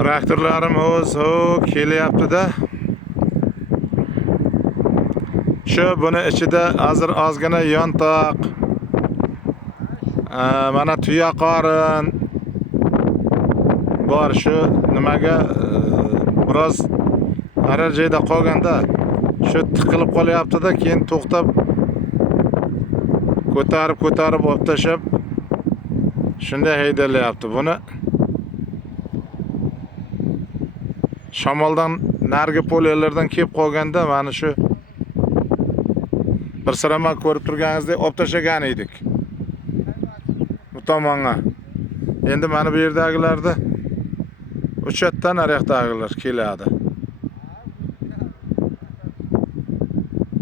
Traktorlarimiz kelyapti-da. Shu buni ichida hozir ozgina yontoq, mana tuya qorin bor. Shu nimaga biroz qarar joyda qolganda shu tiqilib qolyapti-da, keyin to'xtab ko'tarib olib tashab shunday haydalyapti. Buni shamoldan nargi polyalardan kelib qolganda mana shu bir sirama ko'rib turganingizdek olib tashlagan edik bu tomonga. Endi mana bu yerdagilarda uchatdan ariyoqdagilar keladi.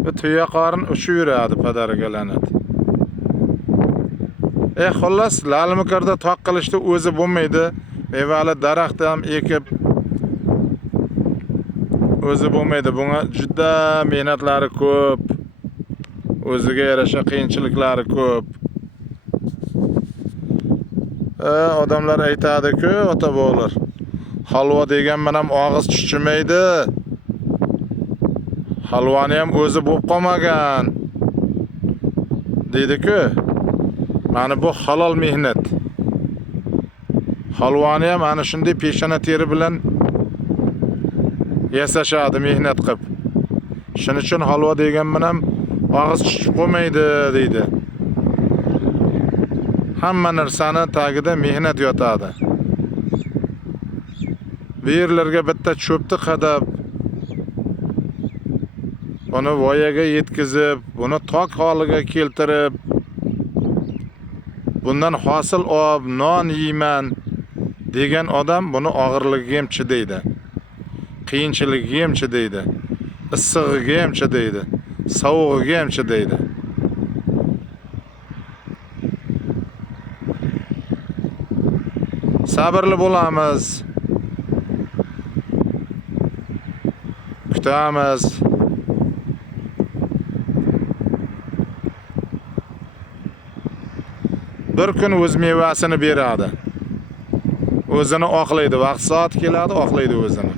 Bu tuya qorin uchib yuradi, padaragalanadi. Xullas, lalmikarda toq qilishni o'zi bo'lmaydi. Mevali daraxt ham ekib o'zi bo'lmaydi. Bunga juda mehnatlari ko'p. O'ziga yarasha qiyinchiliklari ko'p. Odamlar aytadi-ku, ota-bobolar, halvo degan bilan og'iz chuchimaydi. Halvoni ham o'zi bo'lib qolmagan deydi-ku. Mana bu halol mehnat. Halvoni ham ana shunday peshona teri bilan yasashadi mehnat qilib. Shuning uchun halvo degan bilan og'iz chuchib qolmaydi deydi. Hamma narsani tagida mehnat yotadi. Bu yerlarga bitta cho'pni qadab, buni voyaga yetkazib, buni tok holiga keltirib, bundan hosil olib non yeyman degan odam buni og'irligiga ham chidaydi. Qiyinchiligiga ham chidaydi. Issig'iga ham chidaydi. Sovug'iga ham chidaydi. Sabrli bo'lamiz. Kutamiz. Bir kun o'z mevasini beradi. O'zini oqlaydi, vaqt soat keladi, oqlaydi o'zini.